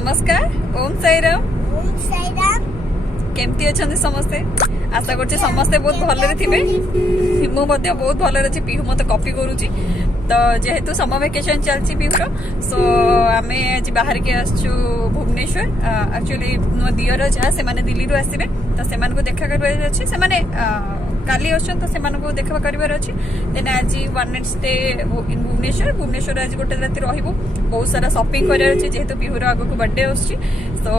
नमस्कार। ओम साईराम। ओम साईराम। केमती अछंती समस्ते? आशा करछि समस्ते बहुत भलरे थिबे। मु मध्ये बहुत भलरे अछि। पिहु मते कॉपी करूछि तो जेहेतु समर वेकेशन चलछि पिहुर सो आमे आज बाहर के आछू भुवनेश्वर। एक्चुअली नो दियर जा से माने दिल्ली रु आसीबे तो से मानको देखा करबार अछि। से माने काली अछन तो से मानको देखा करबार अछि। देन आज one night stay in Bhubaneswar आज गोटे राति रहिबो। बहुत सारा शॉपिंग करार अछि जेहेतु पिहुर आगो को बर्थडे अछि सो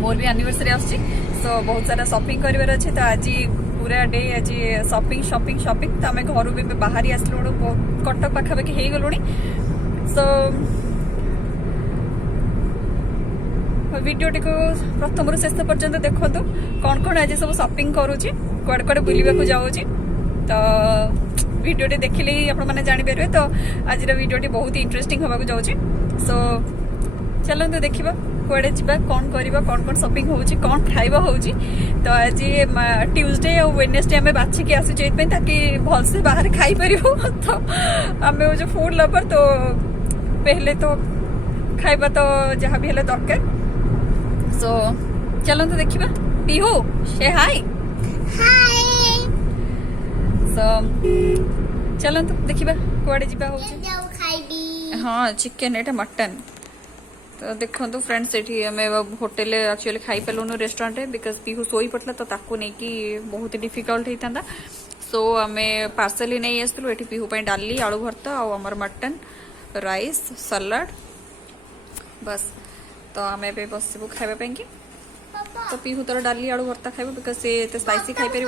मोर भी एनिवर्सरी आछि सो बहुत सारा शॉपिंग करार अछि। तो आज पूरा डे आज शॉपिंग तो आम घर भी बाहरी आसलु कटक पाखापाखि हो गलुणी सो वीडियोटी को प्रथम शेष पर्यंत देखो कौन कौन आज सब शॉपिंग करुच्ची कड़े कड़े बुलवाक जाऊँगी तो वीडियोटी देखिले ही आपण मैंने जापर। तो आज वीडियोटी बहुत ही इंटरेस्टिंग होगा जाऊँगी सो चलते देखा कुआडे जा कौन करवा कौन कौन शॉपिंग होची कौन खाइबा होची। तो आज ट्यूसडे और वेडनेसडे आम बाछिकी आसुचे ताकि भलसे बाहर खाई परिबो। तो आम जो फूड लवर तो पहले तो खाइबा तो जहाँ भी हेले दरकार सो चलते देखा। पीहू से हाय हाय। सो चलते देखा कुआडे जा जाऊ खाइबी। हाँ चिकेन एटा मटन। तो देखो फ्रेंड्स ये आम होटेल एक्चुअली खाई पालुनु रेस्टोरेंट बिकज पीहू सोई पड़ता तो ताकू नहीं कि बहुत डिफिकल्ट होता सो आम पार्सल ही नहीं आसलु। ये पीहू डाली आलू भर्ता और मटन राइस सलाड बस। तो आम ए बसबू खाइबा कि तो पीहू तर डाली आलू भर्ता खाइब बिकज से स्पाइसी खाई पार।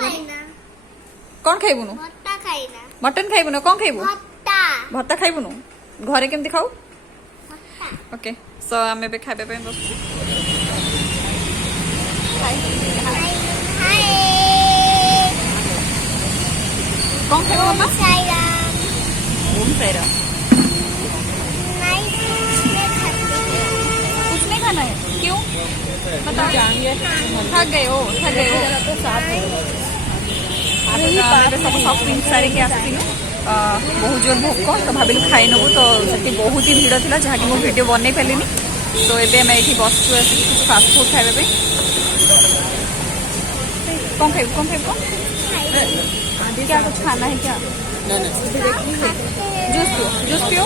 कौन खाइबुनु? मटन खाइबुनु? कौन खाइबु? भत्ता खाइबुनु? घरे केमती खाऊ? ओके सो आम ए खाइबा बस। कौन खाइबु मामा? ओम साईराम। कुछ नहीं खाना है? क्यों बताओ। थक गए हो सब शॉपिंग सारे आसलु बहुत जोर भोक तो भाविलु खाई नबू तो से बहुत ही भीड़ था जहाँकि मो वीडियो बनई पारे। तो ये ये बसु आस फास्ट फूड खाइबा। कौन खाइब क्या कुछ खाना है क्या? जूस पियो।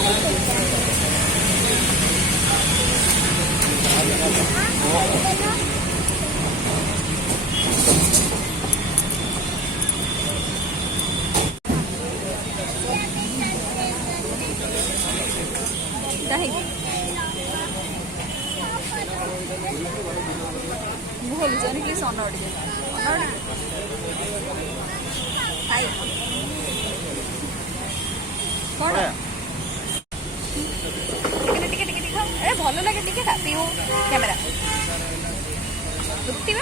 भूल जानी प्लीज अनड़ कौन टे भल लगे टे पीऊ कैमेरा रुकती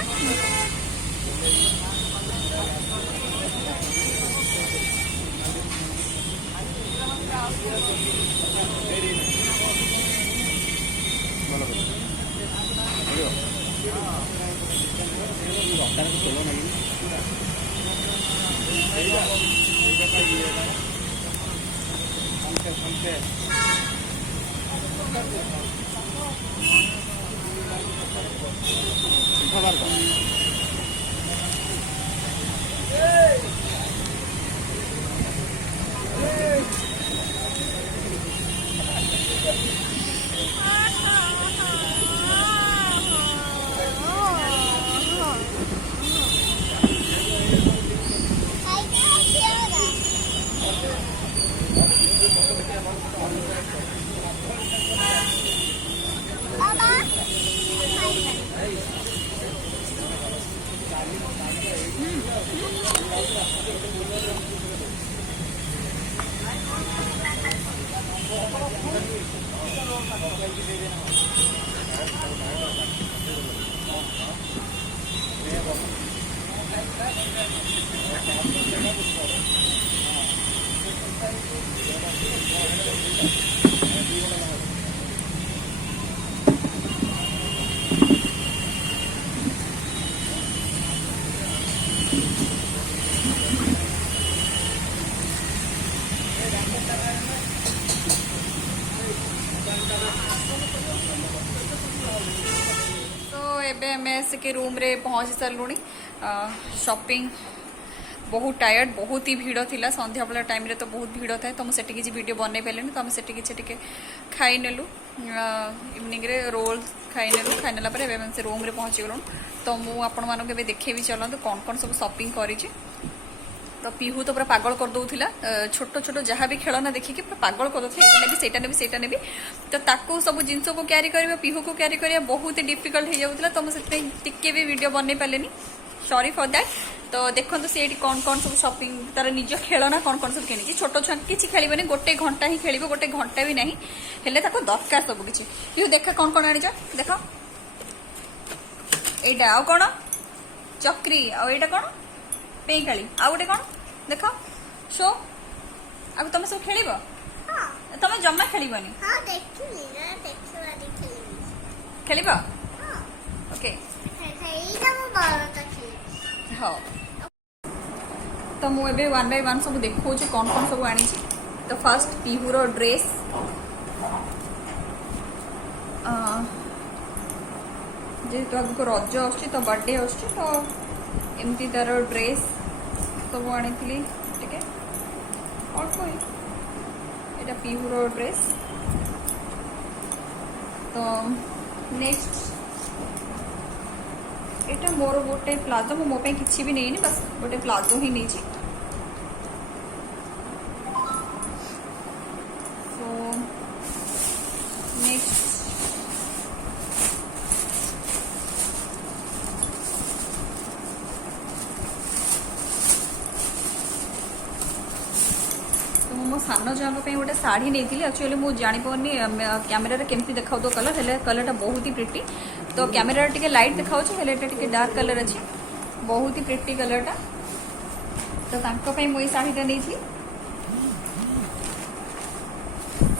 तो एबे हमें आसिक रूम रे पहुँची सारूँ शॉपिंग बहुत टायर्ड बहुत ही भीड़ थिला संध्या बेला टाइम रे तो बहुत भीड़ थाए तो मुझे किसी वीडियो बनई पारे तो आम से खाई नेलु इवनिंग रे रोल खाई नेला से रूम रे पहुँची गलु तो मुझे आपण मानक देखे भी चलते कौन कौन सब शॉपिंग करी तो पीहू तो पूरा पागल कर दौला छोट छोट जहाँ भी खेलना देखिए पूरा पागल कर दे सेटा नेबी तो ताकू सब जिनस को क्यारी कर पीहू को क्यारी कर बहुत डिफिकल्ट हो जाता तो मुझे टिके भी वीडियो बनई पारे सॉरी फॉर दैट तो देखो तो सी कौन कौन सब शॉपिंग तार निज खेलना कौन कौन सब किनी छोट छुआ किसी खेल गोटे घंटा ही खेल गोटे घंटा भी नहीं हेले दरकार सब किसी देख कौन कौन आनी देख एटा आउ कौन चक्री आउ एटा कौन पेकाली आउ गोटे कौन देख शो आग तुम सब खेल तुम जमा खेलनी खेल ओके हाँ तो मुझे वन बाय वन सब देखो कौन कौन सब आनी तो फर्स्ट पीहूर ड्रेस जेहेतु आगे रज आसुची तो बर्थडे आसुची तो एमती तार ड्रेस सब आनी टिके अल्प ही पीहूर ड्रेस तो नेक्स्ट एटा मोर गोटे प्लाजो मो पे किसी भी नहीं बस गोटे प्लाजो ही नहीं सो नेक्स्ट तो मो सान जहाँ गोटे शाढ़ी नहीं थी एक्चुअली मुझे जापानी कैमेरा केमती देखा तो कलर हेल्ले कलरटा बहुत ही प्रिटी तो कैमेरा टिके लाइट देखा टिके डार्क कलर अच्छी बहुत ही प्रिटी कलरटा तो तांको पे मुझे शाढ़ीटा नहीं थी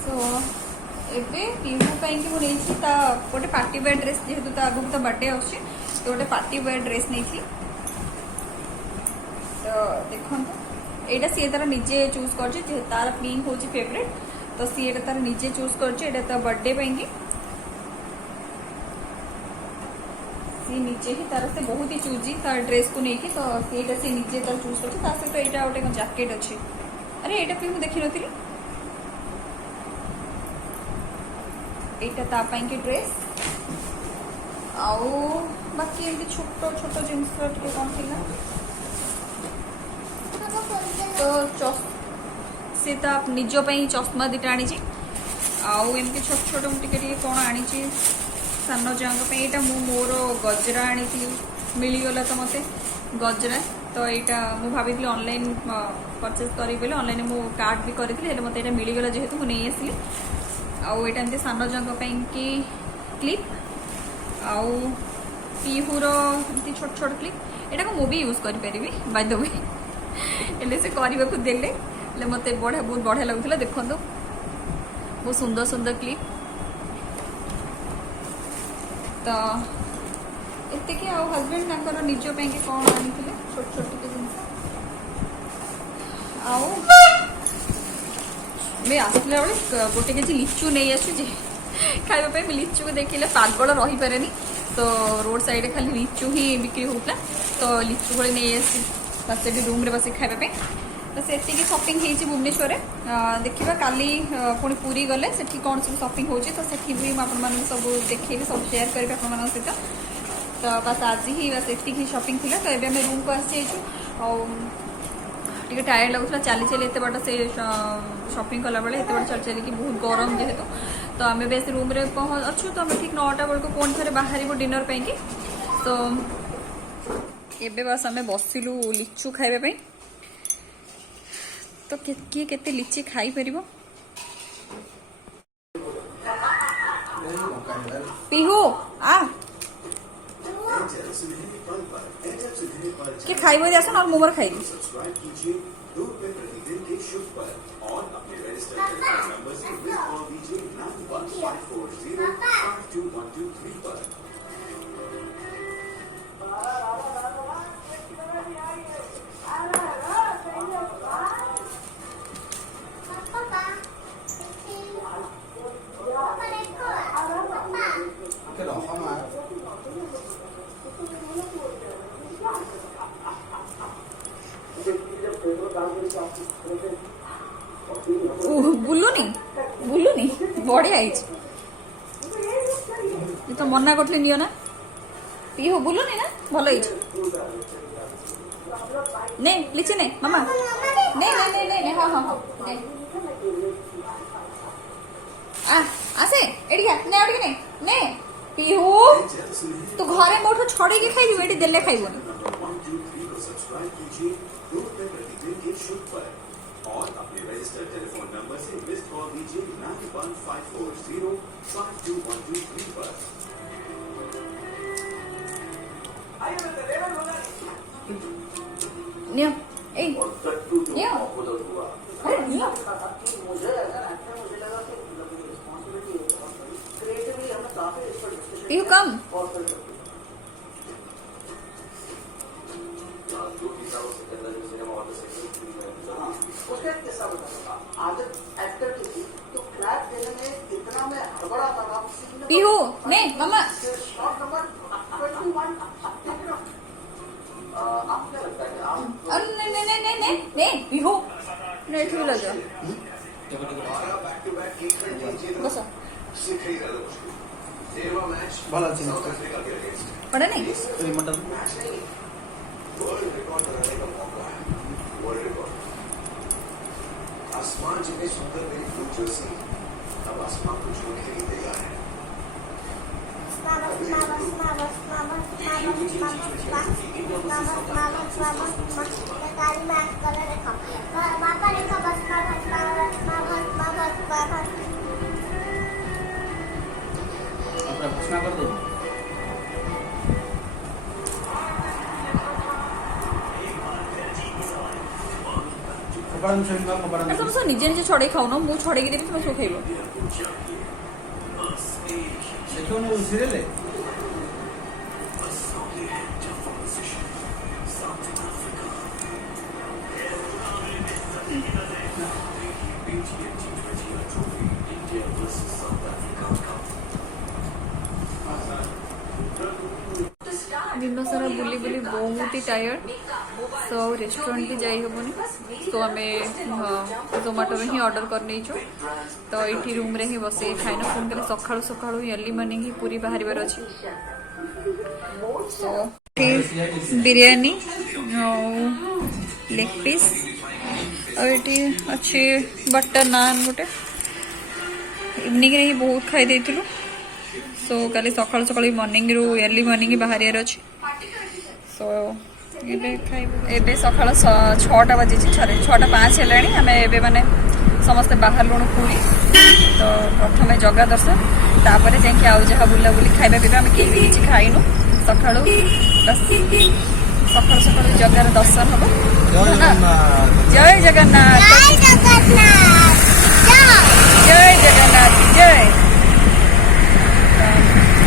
सो एबे पीहू कहीं मुझे गोटे पार्टी वेयर ड्रेस जेहेतु तो आगू तो बर्थडे आसुची तो गोटे पार्टी वेयर ड्रेस नहीं थी तो देखो एटा सी तार निजे चूज कर तार पिंक हूँ फेवरेट तो सी तार निजे चूज कर बर्थडे पाई सी निजे ही तार से बहुत ही चूजी तार ड्रेस को लेकिन तो सी निजे तार चूज कर सहित यहाँ गोटे जैकेट अच्छी अरे यहाँ भी मुझे देखी नी यहाँ तापाई की ड्रेस आउ बाकी एमती छोट छोट जिनस कौन थी तो सी निजपाई चश्मा दुटा आनी आउ एमती छोट छोट मुझे कौन आनी सान जाऊँ यहाँ मोर गजरा आनी मिलगला तो मत गजरा तो यहाँ मुझे भाई ऑनलाइन परचेज करी बोले ऑनलाइन मु कार्ड भी करी मत यहाँ मिलगला जेहेतु मुझे नहीं आसली आउ यहाँ एमती सान जाऊँ कि क्लिप आउ पीहूर एमती छोट छोट क्लिप यहाँ को मुझे यूज करी बाय द वे हेल्ले से करने को देले मत बढ़िया बहुत बढ़िया लगुला देखो बहुत सुंदर सुंदर क्लिप तो ये आउ हजबैंड तांकर निजपाई कौन आनी छोट छोट जिन आउ मैं आसला बेले गोटे के लिचु नहीं आसुचे खाइबा लिचु को देखिले पागल रही पारे तो रोड साइड खाली लिचु ही बिक्री होता तो लिचु भाई नहीं आसी बस से रूम रे बस खाइबा तो से शॉपिंग होती भुवनेश्वर देखा काली पुणी पूरी गले से कौन सब शॉपिंग होती तो से भी मुझे सब देखेबी सब शेयर करी आप सहित तो बस आज ही बस ये शॉपिंग थी तो ये रूम को आसी टे टायर्ड लगुला चली चली एत बाट से शॉपिंग कला बेले एत बाट चली चलिकी बहुत गरम जेहेतु तो आम बेस रूम रे अच्छु तो आम ठीक 9टा बेलू पुणी थे बाहर डिनर पाई तो एबे बस आम बसिलु लिचु खाइबा तो किए केते लिची खाई परिबो पीहू आ के खाइबो दे आसन और मोमर खाइबी बढ़िया है ये तो मना करथले नियो ना पीहू बुलुनी ना भलो है ने लिची ने मामा ने ने ने ने हां हां हां ने आ आसे एडिया ने ओडी ने ने पीहू तू घरे मोठो छोड़ी के खाई बेटी देले खाइबोनी और अपने रजिस्टर्ड टेलीफोन नंबर से मिस्ड कॉल दीजिए 9154052123 पर। नियो ए नियो अरे नियो पीहू कम उसका एक किस्सा बताऊंगा। आदत एक्टर की थी तो क्लैप देने में इतना मैं हड़बड़ा था ना पीहू ने मामा शॉट नंबर 21 आपको क्या लगता है कि आप अरे ने ने ने ने ने ने पीहू ने ठीक लगा बस ভালো আছে पढ़े नहीं মটন आसमान जितने सुंदर मेरी फूल जैसी अब आसमान को छूने के लिए तैयार है। আপনারা ঘোষণা করে দেন কপারম শৈবা কপারম अरे तुम सब निजे निजे छड़े खाओ ना मुंह छड़े की देवी तुम सब खाइबो দেখুন সিরিয়ালে दिन सारा बुली बुली बहुत ही टायर्ड सो रेस्टोरेंट भी जाई हबनी तो आम जोमाटो ही ऑर्डर कर नहीं तो ये रूम रे ही बस खाइन फोन कले सका सका अर्ली मॉर्निंग ही पूरी बाहर अच्छी सो बिरयानी लेग पीस और ये अच्छी बटर नान गोटे इवनिंग रे ही बहुत खाई देइथिलु सो काली सकाल सकाल मॉर्निंग रू अर्ली मॉर्निंग बाहर अच्छी सो एबे सकाल 6टा बजे 6:05 है आम एबे माने समस्ते बाहर लुणु पूरी तो प्रथम जगह दर्शन तापर जाकि आउ जहाँ बुला बुली खाइबा पीबा आम केही किछि खाइनु सकाळु बस सकाल सकाल जगार दर्शन हम जय जगन्नाथ जय जगन्नाथ जय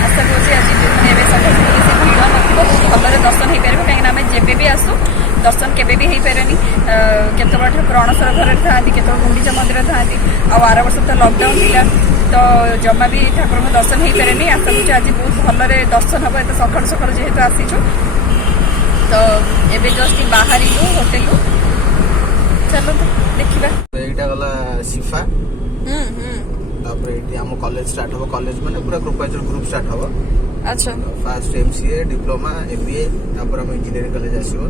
आशा करुँच आज मैंने सकाल भिड़ नथिବ भलरे दर्शन हो पार कहीं आम जेबे भी आसू दर्शन केबे भी हो पारेनि केतबेला ठाकुर अणसर घर था गुंडीचा मंदिर था आर वर्ष तो लॉकडाउन थिला तो जमा भी ठाकुर दर्शन हो पारे आशा करुँच आज बहुत भलरे दर्शन हम एत सकाल सकाल जेहेतु आसीचु तो एबे जस्ट बाहर होटेल चलो देखिबा এইটা গলা সিফা তারপরে এটি ଆମ কলেজ স্টার্ট হবে কলেজ মানে পুরা গ্রুপাইজর গ্রুপ স্টার্ট হবে अच्छा ফার্স্ট এমসিএ ডিপ্লোমা এমবিএ তারপরে আমি ইঞ্জিনিয়ারিং কলেজ আসিব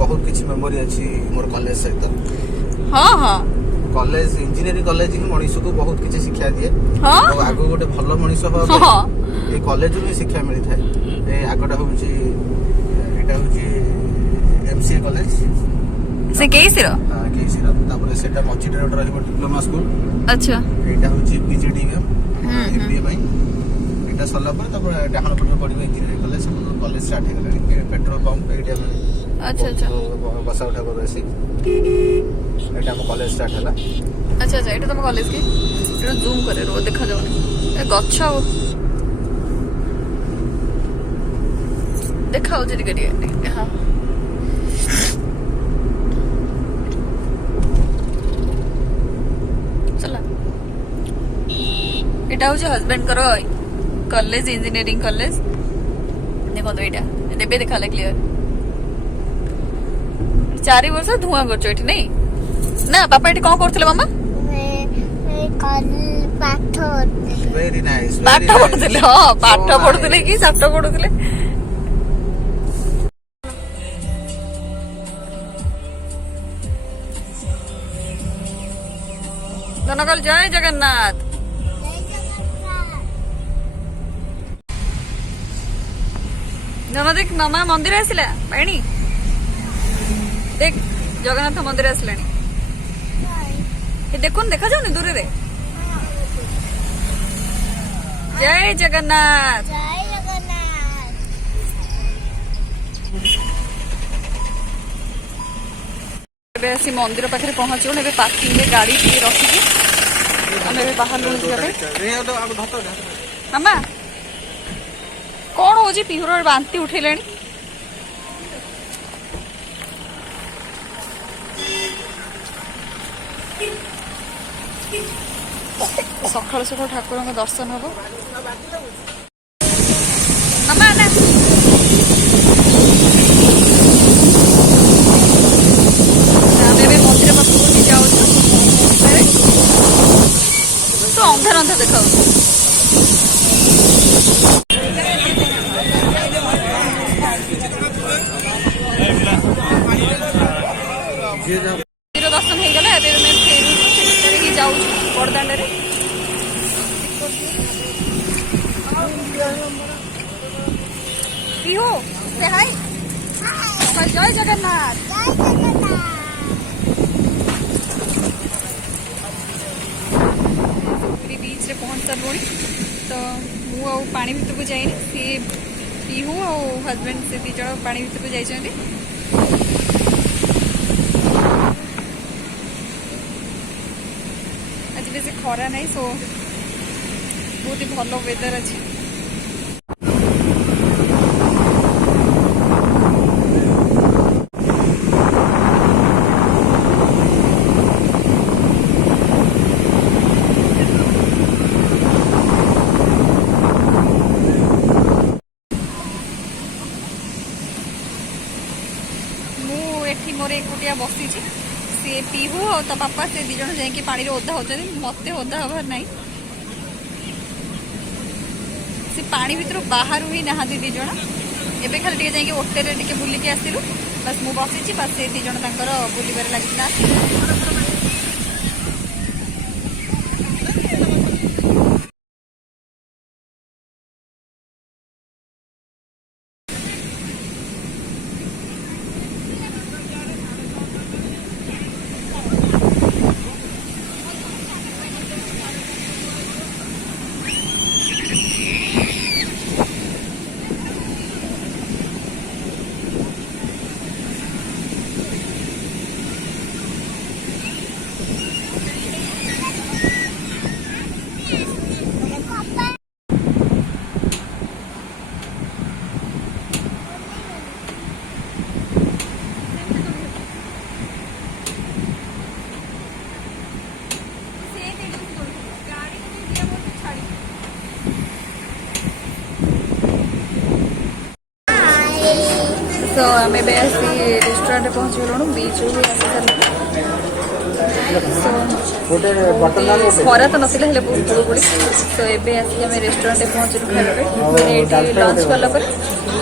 বহুত কিছু মেমোরি ଅଛି ମୋର কলেজ সହିତ हाँ हाँ কলেজ ইঞ্জিনিয়ারিং কলেজ ହିଁ ମଣିଷକୁ ବହୁତ କିଛି ଶିକ୍ଷା ଦିଏ हाँ ଆଉ ଆଗକୁ ଗୋଟେ ଭଲ ମଣିଷ ହବା ପାଇଁ हाँ এই କଲେଜରୁ ହିଁ ଶିକ୍ଷା ମିଳିଥାଏ ଏ ଆଗଟା ହଉଛି ଏଇଟା ହଉଛି ଏମସିଏ କଲେଜ से केसीर କେସିର ତାପରେ ସେଟା ମଝିରେ ଗୋଟେ ରହିବ ଡିପ୍ଲୋମା ସ୍କୁଲ अच्छा ଏଇଟା ହଉଛି ପିଜିଡିଏମ୍ ଏମବିଏ ପାଇଁ ଏଇଟା ସରିଲା ପରେ ତାପରେ ଡାହାଣ ପଟରେ ପଡ଼ିବ ଇଞ୍ଜିନିୟରିଂ କଲେଜ କଲେଜ ଷ୍ଟାର୍ଟ ହେଇଗଲାଣି ପେଟ୍ରୋଲ ପମ୍ପ ଏଇଠି ଆମେ अच्छा अच्छा ବସା ଉଠା କରୁ ଆସି ଏଇଟା ଆମ କଲେଜ ଷ୍ଟାର୍ଟ ହେଲା अच्छा अच्छा এটা তোমার কলেজ কি এটা জুম করে রো দেখা যাওনি এ গচ্ছ দেখাও যদি গড়িয়ে হ্যাঁ চলা এটা হচ্ছে হাজবেন্ড কর কলেজ ইঞ্জিনিয়ারিং কলেজ দেখো তো এটা দেবে দেখালে ক্লিয়ার 4 ବର୍ଷ ଧୂଆଁ କରୁଛ ଏଠି ନାଇଁ ନା ବାପା ଏଠି କଣ କରୁଥିଲେ ମାମା ପାଠ Very nice. ପାଠ ପଢୁଥିଲେ ହଁ ପାଠ ପଢୁଥିଲେ କି ସାଠ ପଢୁଥିଲେ ଧନକଲ ଜୟ ଜଗନ୍ନାଥ। ଧନ ଦେଖ ମାମା ମନ୍ଦିର ଆସିଲା ପାଣି ଦେଖ ଜଗନ୍ନାଥ ମନ୍ଦିର ଆସିଲାଣି ଏ ଦେଖୁନ ଦେଖାଯାଉନି ଦୂରରେ ଜୟ ଜଗନ୍ନାଥ। ଜୟ ଜଗନ୍ନାଥ। ଏବେ ଆସି ମନ୍ଦିର ପାଖରେ ପହଞ୍ଚିଲୁଣି ଏବେ ପାର୍କିଂରେ ଗାଡି ଟିକେ ରଖିକି ଆମେ ଏବେ ବାହାରିଲୁଣି ଯିବା ପାଇଁ। ମାମା କଣ ହଉଛି ପିହୁର ବାନ୍ତି ଉଠେଇଲାଣି ସକାଳୁ ସକାଳୁ ଠାକୁରଙ୍କ ଦର୍ଶନ ହବ। ମାମା ନା ଆମେ ଏବେ ମନ୍ଦିର ପାଖକୁ ହିଁ ଯାଉଛୁ ତ ଅନ୍ଧାର ଅନ୍ଧାର ଦେଖାଉଛି। ମନ୍ଦିର ଦର୍ଶନ ହେଇଗଲା ଏବେ ଆମେ ଫେରିକି ଯାଉଛୁ ବଡ଼ଦାଣ୍ଡରେ। ପିହୁ ସେ ହାଇ ଜୟ ଜଗନ୍ନାଥ। ପୁରୀ ବିଚ୍ରେ ପହଞ୍ଚି ସାରିଲୁଣି ତ ମୁଁ ଆଉ ପାଣି ଭିତରକୁ ଯାଇନି ସିଏ ପିହୁ ଆଉ ହଜବେଣ୍ଡ ସେ 2 ଜଣ ପାଣି ଭିତରକୁ ଯାଇଛନ୍ତି। ଆଜି ବେଶୀ ଖରା ନାହିଁ ସୋ ବହୁତ ହି ଭଲ ୱେଦର ଅଛି। ଏଠି ମୋର ଏକୁଟିଆ ବସିଛି ସେ ପିହୁ ଆଉ ତା ବାପା ସେ 2 ଜଣ ଯାଇକି ପାଣିରେ ଓଦା ହଉଛନ୍ତି ମତେ ଓଦା ହବାର ନାହିଁ ସେ ପାଣି ଭିତରୁ ବାହାରୁ ହିଁ ନାହାନ୍ତି 2 ଜଣ ଏବେ ଖାଲି ଟିକେ ଯାଇକି ଓଟେରେ ଟିକେ ବୁଲିକି ଆସିଲୁ ବାସ୍ ମୁଁ ବସିଛି ବାସ୍ ସେ 2 ଜଣ ତାଙ୍କର ବୁଲିବାରେ ଲାଗିଥିଲା। तो आम रेस्टोरेंट पहुंच गलु बीच खरा तो नाला बहुत गुड़गुड़ी तो ये आसिक आम रेस्टोरेंट पहुंचलु खाइबा ये लंच कलापर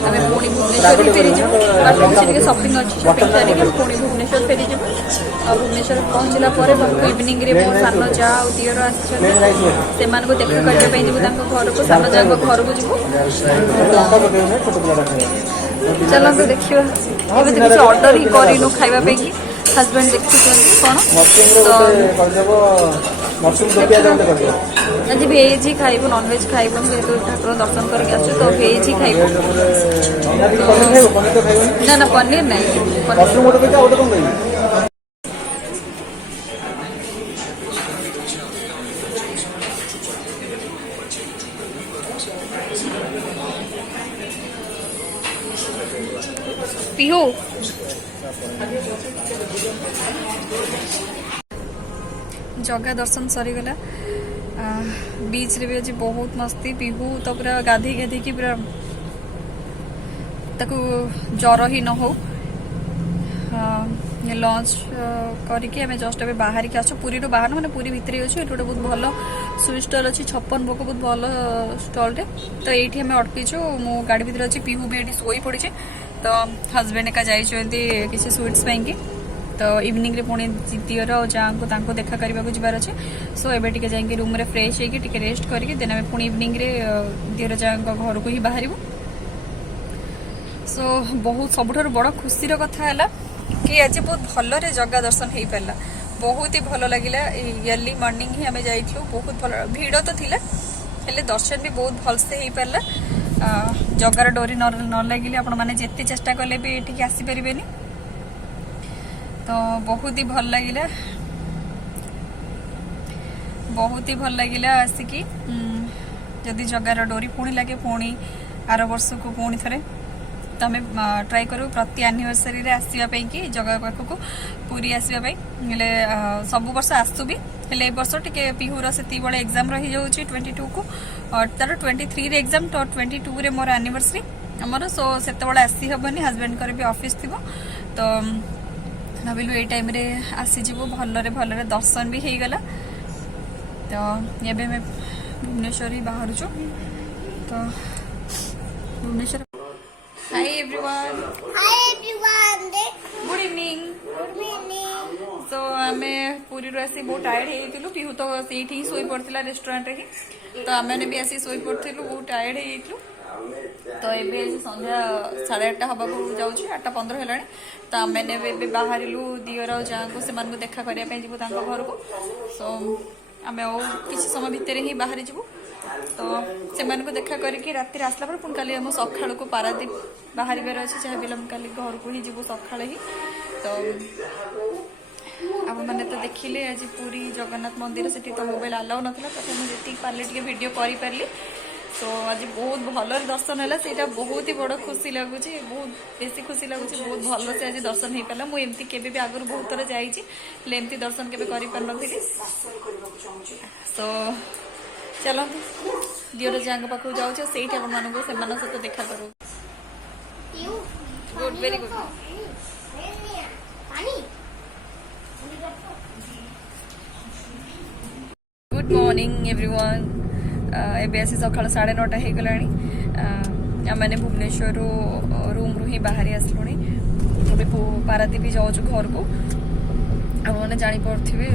आम पुणी भुवनेश्वर फेरीजु बाकी शॉपिंग अच्छी शॉपिंग सारी पुणी भुवनेश्वर फेरीजु आ भुवनेश्वर पहुंचला इवनिंग रे मो सान जा दियर आसको देखा करने घर को सान जा घर को जीवु चलते देखिए अभी तो किसी ऑर्डर ही करूँ खाइबा कि हजबैंड देखुं आज भेज ही खाइबू नॉन वेज खाइबू जेहतु ठाकुर दर्शन करके आसु तो भेज ही खाइबू ना ना पनीर नहीं पिहू जगह दर्शन सरीगला बीच रे भी आज बहुत मस्ती पिहू तो पूरा गाधी गाधी की पूरा ताकू जर ही न हो लंच करके आम जस्ट ए बाहर की आसु पुरी बाहर मैंने पुरी भितर अच्छे ये गोटे बहुत भल स्वीट स्टल अच्छी 56 भोग बहुत भल स्टल तो ये आम अटकीचु मो गाड़ी भितर अच्छी पीहू भी ये शोई पड़ी तो हजबैंड एका जाइए किसी स्वीट्स पाई तो इवनिंग रे पुणी दियर और जहाँ को देखा करने को जबार अच्छे सो एबे टिके जाइए रूम रे फ्रेश होगी टिके रेस्ट करके देन आम पुणी इवनिंग रे दियर जहाँ घर को ही बाहर सो बहुत सबुठ बड़ खुशी कथा है कि आज बहुत भल जगह दर्शन हो पारा बहुत ही भल लगे अर्ली मॉर्निंग ही आम जाइलु बहुत भल भीड़ तो थिला हेले दर्शन भी बहुत भलसे हो पारा जगार डोरी न लगे आपण मैंने जिते चेष्टा कले भी ये आसीपारे तो बहुत ही भल लगे आसिकी जदि जगार डोरी पुणी लगे पुणी आर वर्ष को पुणी थे तो आम ट्राए करूँ प्रति एनिवर्सरी रे आसवाई कि जगह पाखक पूरी आसवाई सब वर्ष आसु भी हेले ए वर्ष टिके पिहुर से बड़े एग्जाम रही जाऊँगी 22 को और तार 23 रे एग्जाम तो 22 रे मोर एनिवर्सरी आमर सो से आसी हेनी हजबैंड कर भी ऑफिस थी तो भाविलु ये टाइम रे आसीजु भलरे भलरे दर्शन भी हो गला तो ये भुवनेश्वर ही बाहर तो Bhubaneswar hi everyone Hi everyone. Good evening Good evening. तो आम पुरी आसी बहुत टायर्ड होइलु पीहू तो सेठी ही सोई पड़थिला रेस्टोरेंट रे तो आमने भी आसी सोई पड़थिलु बहुत टायर्ड होइलु तो ये संध्या 8:30 हवा जाऊँगी 8:15 है तो आमने बाहर दियर जहाँ को से देखा करने जीव घर को सो आम किसी समय भितर ही बाहरी जीवु तो से देखा करके राति आसला पुणी काली आम सका को पारादीप बाहर अच्छे चाहे भी काली घर को ही जीवु सका ही तो आप मैंने तो देखिले आज पूरी जगन्नाथ मंदिर से तो मोबाइल अलाउ नाला तो मुझे पारे टे वीडियो कर पारि तो आज बहुत भल दर्शन है से बहुत ही बड़ खुशी लगुच बहुत बेसी खुशी लगुच बहुत भल से आज दर्शन हो पारा मुझे केवे भी आगुरी बहुत थर जामती दर्शन के कर सो चलते दियर जहाँ पाखक जाऊँ से सहित देखा करूँ You. Good very good Pani. Good morning everyone एबे आसी सकाळ 9:30 हो गलानी आमने भुवनेश्वर रूम रू ही बाहरी आसलुनी पारादीप जाऊँ घर को आप मैंने जापे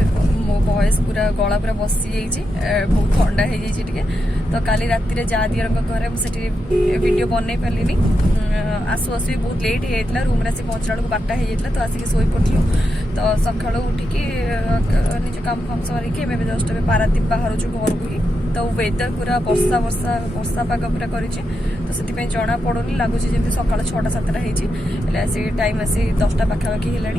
मो वॉइस पूरा गला पूरा बसी जाइए बहुत ठंडा हो जाइए तो काली राति जा दियर घर मुझे वीडियो बनई पार्ली आसु आसु भी बहुत लेट हो जाता रूम आसी पहुँचला बेलू 12टा हो जाता तो आसिक शोई पड़ू तो सका उठिकी निज काम फाम सारिकी जस्ट पारादीप बाहर घर को ही तो वेदर पूरा वर्षा वर्षा वर्षा पाग पूरा कर तो जना पड़ूनी लगुच जमी सका 6टा 7टा होती टाइम आसी 10टा पाखापाखि है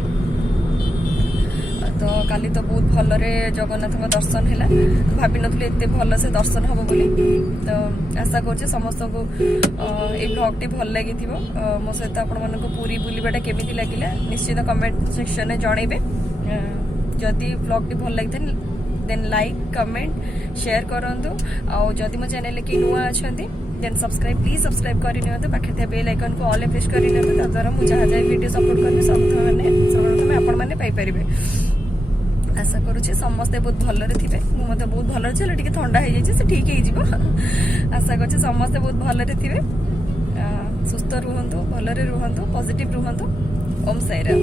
तो काली तो बहुत भलरे जगन्नाथ दर्शन है भाभी नी एत भल से दर्शन हम बोली तो आशा कर समस्त को ये ब्लॉग भल लगी मो सहित आपण मानक पूरी बुलवाटा केमी लगे निश्चित कमेंट सेक्शन में जनइबे जदि ब्लॉग भल लगी देन लाइक कमेंट शेयर करूँ आउ जदि मो चैनल की नुआ अच्छा देन सब्सक्राइब प्लीज सब्सक्राइब कर पाखे बेल आइकन को ऑल प्रेस कर द्वारा मुझे जहाँ जहाँ वीडियो सपोर्ट करी सर्वप्रथम आपण मैंने पाइपर आशा करुच्छे समस्ते बहुत भलरे थे मुझे बहुत भल चलो टे थंडा हो जाए ठीक हो आशा कर समस्ते बहुत भलरे थे सुस्थ रुहतु भलरे रुहतु पॉजिटिव रुहतु ओम साईराम।